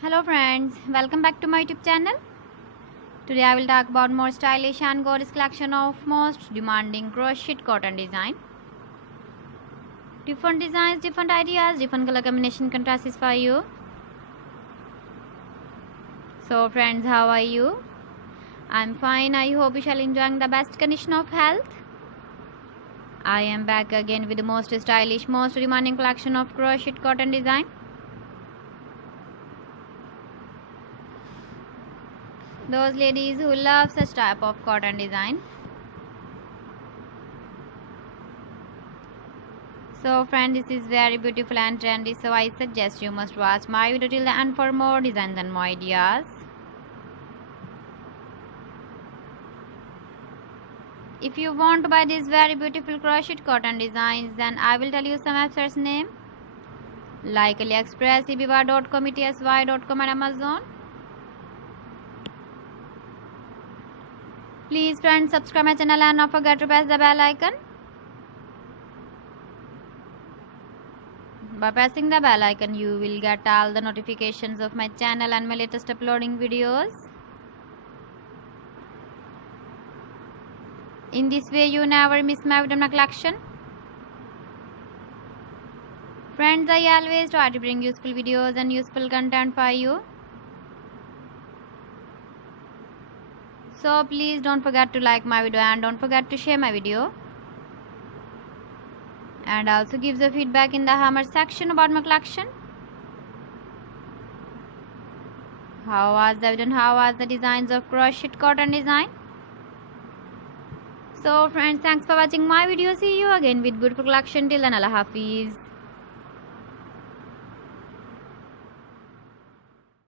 Hello friends, welcome back to my YouTube channel. Today I will talk about more stylish and gorgeous collection of most demanding crocheted cotton design. Different designs, different ideas, different color combination can satisfy you. So friends, how are you? I'm fine. I hope you shall enjoying the best condition of health. I am back again with the most stylish, most demanding collection of crocheted cotton design. Those ladies who love such type of cotton design. So friend, this is very beautiful and trendy, so I suggest you must watch my video till the end for more designs and more ideas. If you want to buy these very beautiful crocheted cotton designs, then I will tell you some websites name like AliExpress, eBay.com, ETSY.com and Amazon. Please friends, subscribe my channel and not forget to press the bell icon. By pressing the bell icon, you will get all the notifications of my channel and my latest uploading videos. In this way, you never miss my video collection. Friends, I always try to bring useful videos and useful content for you. So please don't forget to like my video and don't forget to share my video. And also give the feedback in the comment section about my collection. How was the video and how was the designs of crocheted cotton design? So friends, thanks for watching my video. See you again with beautiful collection. Till then, Allah Hafiz.